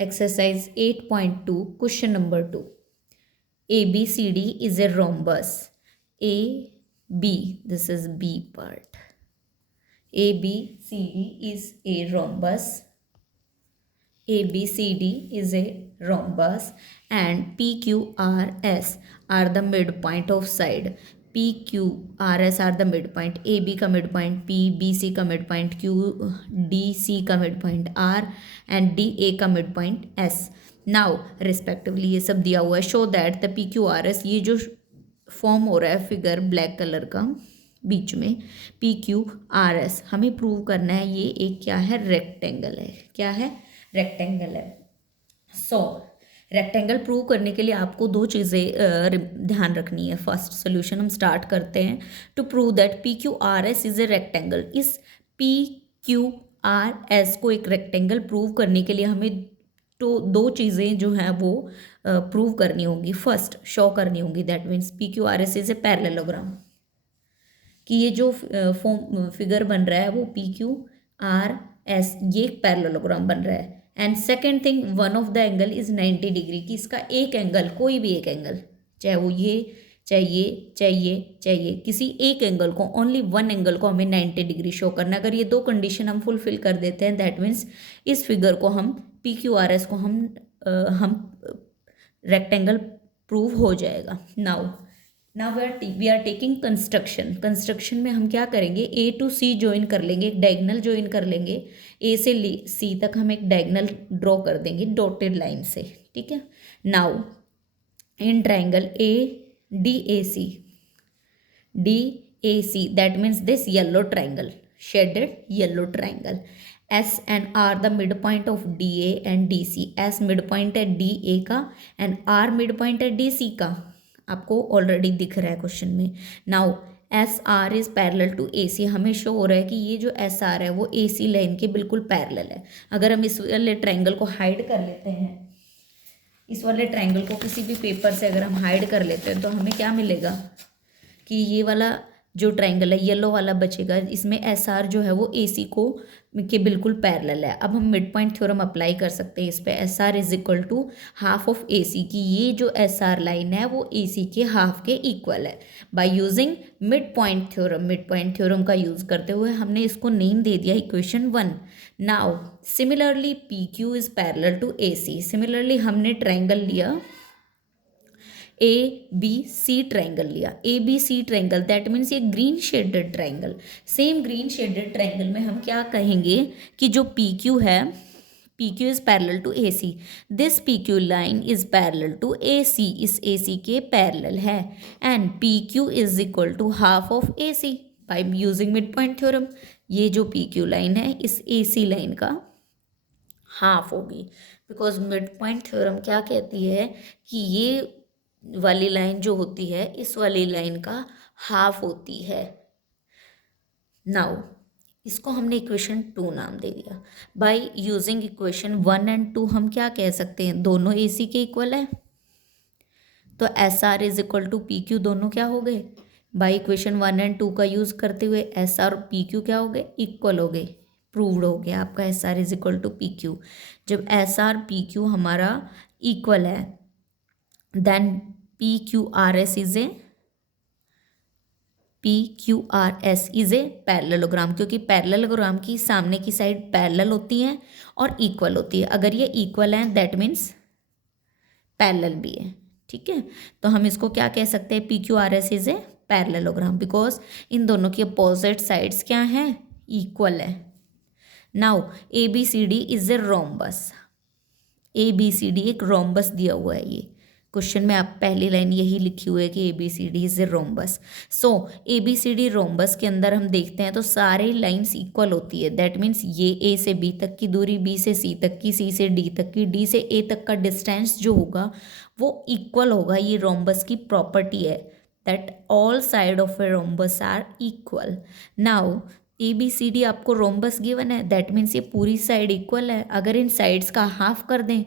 Exercise 8.2, question number 2. ABCD is a rhombus. This is B part. ABCD is a rhombus. ABCD is a rhombus and PQRS are the midpoint of side. PQRS are the midpoint. AB का midpoint P, BC का midpoint Q, DC का midpoint R and DA का midpoint S. Now respectively ये सब दिया हुआ है. Show that the PQRS, ये जो फॉर्म हो रहा है फिगर ब्लैक कलर का बीच में, PQRS हमें प्रूव करना है ये एक क्या है, रेक्टेंगल है. क्या है, रेक्टेंगल है. सो रेक्टेंगल प्रूव करने के लिए आपको दो चीज़ें ध्यान रखनी है. फर्स्ट सोल्यूशन हम स्टार्ट करते हैं. To prove that PQRS is a rectangle, इस PQRS को एक रेक्टेंगल प्रूव करने के लिए हमें तो दो चीज़ें जो हैं वो प्रूव करनी होंगी. फर्स्ट शो करनी होंगी, that means PQRS is a parallelogram, कि ये जो फिगर बन रहा है वो PQRS ये एक पैरेललोग्राम बन रहा है. And second thing, one of the angle is 90 degree, कि इसका एक एंगल, कोई भी एक एंगल, चाहे वो ये, चाहे ये, चाहे ये, चाहे ये, किसी एक एंगल को, ओनली वन एंगल को हमें 90 डिग्री शो करना. अगर ये दो कंडीशन हम फुलफिल कर देते हैं, दैट मीन्स इस फिगर को हम PQRS को हम रेक्टेंगल प्रूव हो जाएगा. Now we are taking construction में हम क्या करेंगे, A to C ज्वाइन कर लेंगे, एक डायगोनल ज्वाइन कर लेंगे. A से C तक हम एक डायगोनल ड्रॉ कर देंगे डॉटेड लाइन से. ठीक है. Now in triangle DAC that means this yellow triangle, shaded yellow triangle. S and R the midpoint of DA and DC. S midpoint है DA का एंड R midpoint है DC का. आपको ऑलरेडी दिख रहा है क्वेश्चन में. Now SR is parallel to AC, हमें शो हो रहा है कि ये जो SR है वो AC लाइन के बिल्कुल पैरेलल है. अगर हम इस वाले ट्रायंगल को हाइड कर लेते हैं, इस वाले ट्रायंगल को किसी भी पेपर से अगर हम हाइड कर लेते हैं तो हमें क्या मिलेगा कि ये वाला जो ट्रायंगल है येलो वाला बचेगा. इसमें SR जो है वो AC को के बिल्कुल पैरेलल है. अब हम मिड पॉइंट थ्योरम अप्लाई कर सकते हैं इस पे. SR is equal to half of AC, की ये जो SR लाइन है वो AC के हाफ के इक्वल है. By using mid point theorem का यूज करते हुए हमने इसको नेम दे दिया equation 1. Now similarly PQ is parallel to AC. Similarly हमने ट्रायंगल लिया ABC ट्रायंगल लिया. ABC ट्रायंगल दैट मीन्स ये green shaded triangle. Same green shaded triangle में हम क्या कहेंगे कि जो PQ है, PQ is parallel to AC. This PQ line is parallel to AC, इस AC के पैरेलल है. And PQ is equal to half of AC by using mid point theorem. ये जो PQ लाइन है इस AC लाइन का half होगी, because mid point theorem क्या कहती है कि ये वाली लाइन जो होती है इस वाली लाइन का हाफ होती है. नाउ इसको हमने इक्वेशन 2 नाम दे दिया. बाय यूजिंग इक्वेशन 1 एंड 2 हम क्या कह सकते हैं, दोनों AC के इक्वल है. तो SR is equal to PQ दोनों क्या हो गए, बाय इक्वेशन 1 एंड 2 का यूज करते हुए SR और PQ क्या हो गए, इक्वल हो गए. प्रूव्ड हो गया आपका SR is equal to PQ. जब SR PQ हमारा इक्वल है, then PQRS is a parallelogram, क्योंकि पैरेललोग्राम की सामने की साइड पैरेलल होती हैं और इक्वल होती है. अगर ये इक्वल है दैट मीन्स पैरेलल भी है. ठीक है. तो हम इसको क्या कह सकते हैं, PQRS is a parallelogram, because in दोनों की अपोजिट साइड्स क्या हैं, इक्वल है. Now ABCD is a rhombus. ABCD एक रोम्बस दिया हुआ है. ये क्वेश्चन में आप पहली लाइन यही लिखी हुई है कि ABCD is a rhombus. So ABCD rhombus के अंदर हम देखते हैं तो सारे लाइंस इक्वल होती है. दैट मीन्स ये A से B तक की दूरी, B से C तक की, C से D तक की, D से A तक का डिस्टेंस जो होगा वो इक्वल होगा. ये रोम्बस की प्रॉपर्टी है that all side of a rhombus are equal. Now ABCD आपको रोम्बस गिवन है, दैट मीन्स ये पूरी साइड इक्वल है. अगर इन साइड्स का हाफ कर दें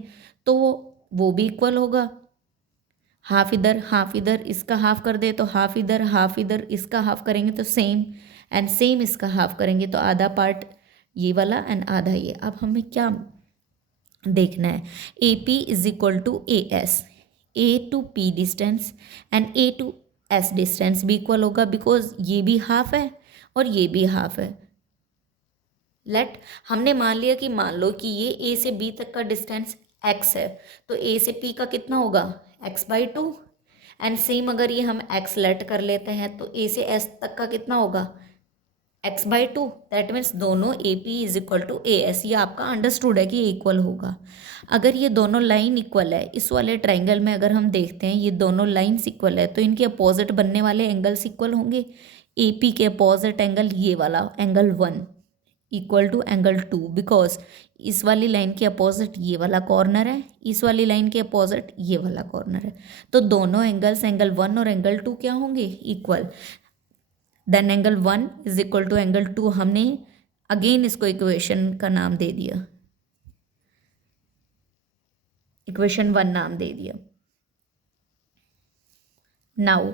तो वो भी इक्वल होगा. हाफ इधर इसका हाफ कर दे तो हाफ इधर इसका हाफ करेंगे तो सेम, एंड सेम इसका हाफ करेंगे तो आधा पार्ट ये वाला एंड आधा ये. अब हमें क्या देखना है। A P is equal to A S, A to P distance and A to S distance भी इक्वल होगा, बिकॉज ये भी हाफ है और ये भी हाफ है। लेट हमने मान लिया कि मान लो कि ये ए से बी तक का डिस्टेंस एक्स है, तो ए से पी का कितना होगा x/2। एंड सेम अगर ये हम एक्स लेट कर लेते हैं तो ए से एस तक का कितना होगा x/2। दैट मीन्स दोनों A P is equal to A S. ये आपका अंडरस्टूड है कि ये इक्वल होगा। अगर ये दोनों लाइन इक्वल है, इस वाले ट्राइंगल में अगर हम देखते हैं ये दोनों लाइन्स इक्वल है, तो इनके अपोजिट बनने वाले एंगल्स इक्वल होंगे। ए पी के अपोजिट एंगल ये वाला angle 1 equal to angle 2, because इस वाली लाइन के अपोजिट ये वाला कॉर्नर है, इस वाली लाइन के अपोजिट ये वाला कॉर्नर है, तो दोनों एंगल्स एंगल 1 और एंगल 2 क्या होंगे equal. Then angle 1 is equal to angle 2, हमने अगेन इसको इक्वेशन का नाम दे दिया, इक्वेशन 1 नाम दे दिया। Now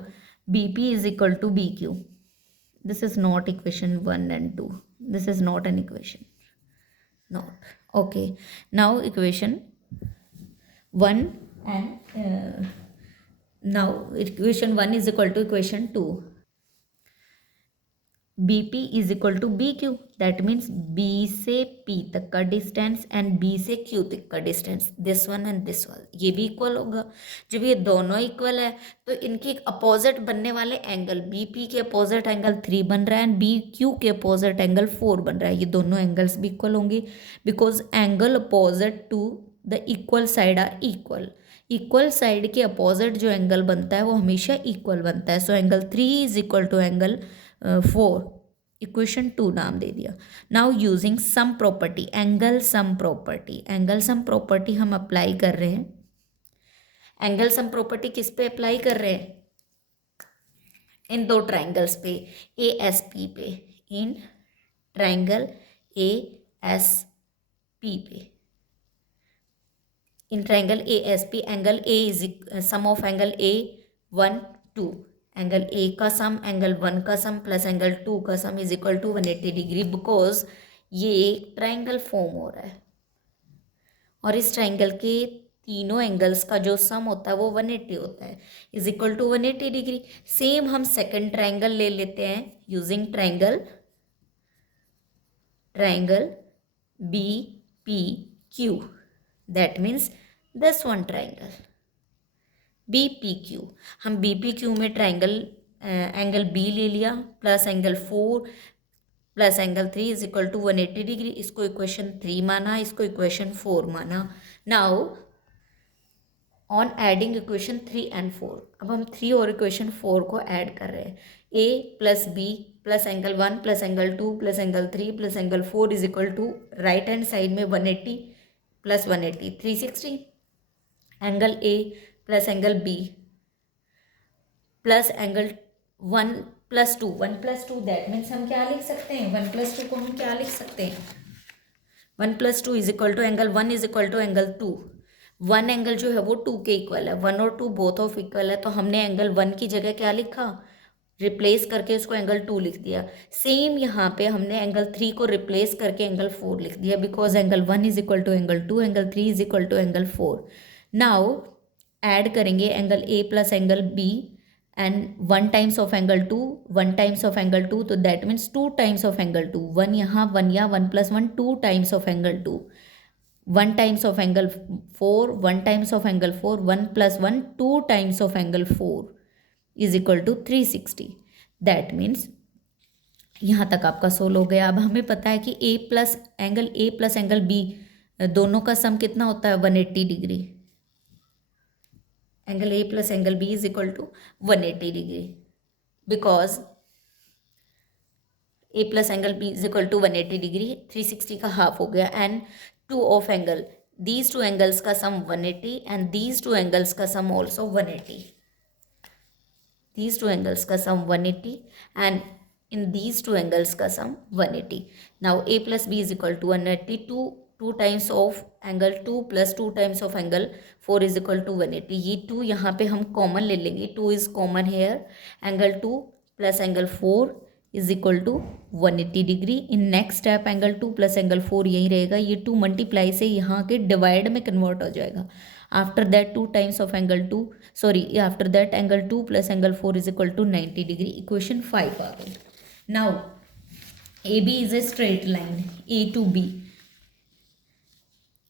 B P is equal to B Q, this is not equation 1 and 2, this is not an equation, not okay। now equation 1 and now equation 1 is equal to equation 2, B P is equal to B Q, that means B से P तक का distance and B से Q तक का distance, this one and this one, ये भी equal होगा। जब ये दोनों इक्वल है तो इनके अपोजिट बनने वाले एंगल, बी पी के अपोजिट एंगल 3 बन रहा है एंड बी क्यू के अपोजिट एंगल 4 बन रहा है, ये दोनों एंगल्स भी इक्वल होंगे, because angle opposite to the equal side are equal. Equal side के अपोजिट जो एंगल बनता है वो हमेशा इक्वल बनता है। So angle 3 is equal to angle 4, equation 2 नाम दे दिया। Now using sum property, angle sum property, angle sum property हम अप्लाई कर रहे हैं। एंगल सम प्रॉपर्टी किस पे अप्लाई कर रहे हैं, इन दो ट्राइंगल्स पे, ए एस पी पे, in triangle A S P पे, in triangle A S P angle A is sum of angle A 1 2, angle A का सम एंगल 1 का सम प्लस एंगल 2 का sum is equal to 180 degree, because ये एक triangle form हो रहा है और इस ट्राइंगल के तीनों एंगल्स का जो सम होता है वो 180 होता है, is equal to 180 degree. Same हम सेकंड ट्राइंगल ले लेते हैं using triangle B P Q, that means this one triangle B P Q. हम बी पी क्यू में ट्राइंगल एंगल बी ले लिया plus angle 4 plus angle 3 is equal to 180 degree, इसको equation 3 माना, इसको इक्वेशन 4 माना। Now on adding equation 3 and 4, अब हम 3 और इक्वेशन 4 को ऐड कर रहे हैं। A plus B plus angle 1 plus angle 2 plus angle 3 plus angle 4 is equal to right hand side में 180 plus 180 360, angle A plus angle B plus angle 1 plus 2 1 plus 2, that means हम क्या लिख सकते हैं, 1 प्लस 2 को हम क्या लिख सकते हैं, 1 plus 2 is equal to angle 1 is equal to angle 2। 1 angle जो है वो 2 के इक्वल है, 1 और 2 बोथ ऑफ इक्वल है, तो हमने एंगल 1 की जगह क्या लिखा, रिप्लेस करके उसको एंगल 2 लिख दिया। सेम यहाँ पे हमने एंगल 3 को रिप्लेस करके एंगल 4 लिख दिया, because angle 1 is equal to angle 2, angle 3 is equal to angle 4। Now add करेंगे angle A plus angle B and 1 times of angle 2 1 times of angle 2, तो that means 2 times of angle 2, 1 यहाँ 1 या 1 plus 1 2 times of angle 2, 1 times of angle 4 1 times of angle 4, 1 plus 1 2 times of angle 4 is equal to 360। That means यहाँ तक आपका soul हो गया। अब हमें पता है कि ए प्लस एंगल बी दोनों का सम कितना होता है 180 degree, angle A plus angle B is equal to 180 degree, because A plus angle B is equal to 180 degree, 360 का हाफ हो गया, and 2 of angle, these 2 angles का सम 180 एंड दीज 2 एंगल्स का सम ऑल्सो 180, these 2 angles का sum 180 and in these 2 angles का sum 180। now a plus b is equal to 180, 2 times of angle 2 plus 2 times of angle 4 is equal to 180। ये 2 यहाँ पे हम common ले लेंगे, 2 is common here, angle 2 plus angle 4 is equal to 180 degree. In next step angle 2 plus angle 4 यही रहेगा, ये 2 multiply से यहाँ के डिवाइड में कन्वर्ट हो जाएगा। After that 2 times of angle 2, sorry after that angle 2 plus angle 4 is equal to 90 degree. Equation 5 आ गई। Now A B is a straight line, A to B,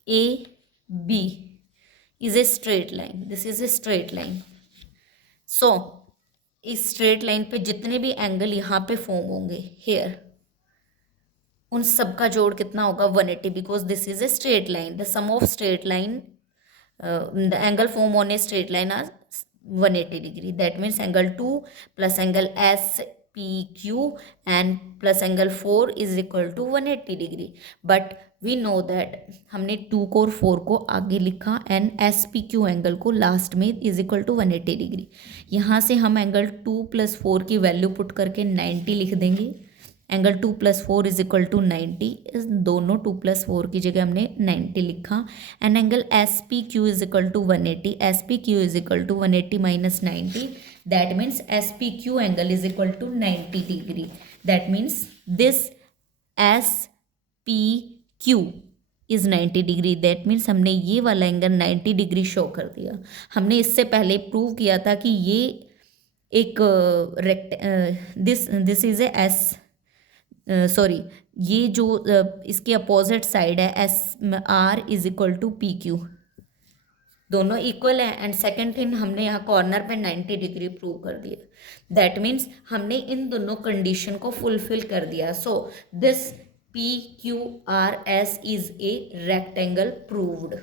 A B is a straight line, this is a straight line. So इस straight line पे जितने भी angle यहाँ पे form होंगे hair, उन सब का जोड़ कितना होगा 180, because this is a straight line. The sum of straight line, the angle form on a straight line are 180 degree. That means angle 2 plus angle S P Q and plus angle 4 is equal to 180 degree. But we know that हमने 2 को और 4 को आगे लिखा and S P Q angle को last में is equal to 180 degree. यहाँ से हम एंगल 2 प्लस 4 की वैल्यू पुट करके 90 लिख देंगे। Angle 2 plus 4 is equal to 90, इस दोनों 2 प्लस 4 की जगह हमने 90 लिखा। And angle S P Q is equal to 180, S P Q is equal to 180 minus 90, that means S P Q angle is equal to 90 degree. That means this S P Q is 90 degree. That means हमने ये वाला angle 90 degree show कर दिया। हमने इससे पहले prove किया था कि ये एक this is a S, sorry ये जो इसके अपोजिट साइड है S R is equal to P Q, दोनों इक्वल है। एंड सेकेंड थिंग हमने यहाँ कॉर्नर पे 90 डिग्री प्रूव कर दिया। दैट मीन्स हमने इन दोनों कंडीशन को फुलफिल कर दिया। So this P Q R S is a rectangle proved.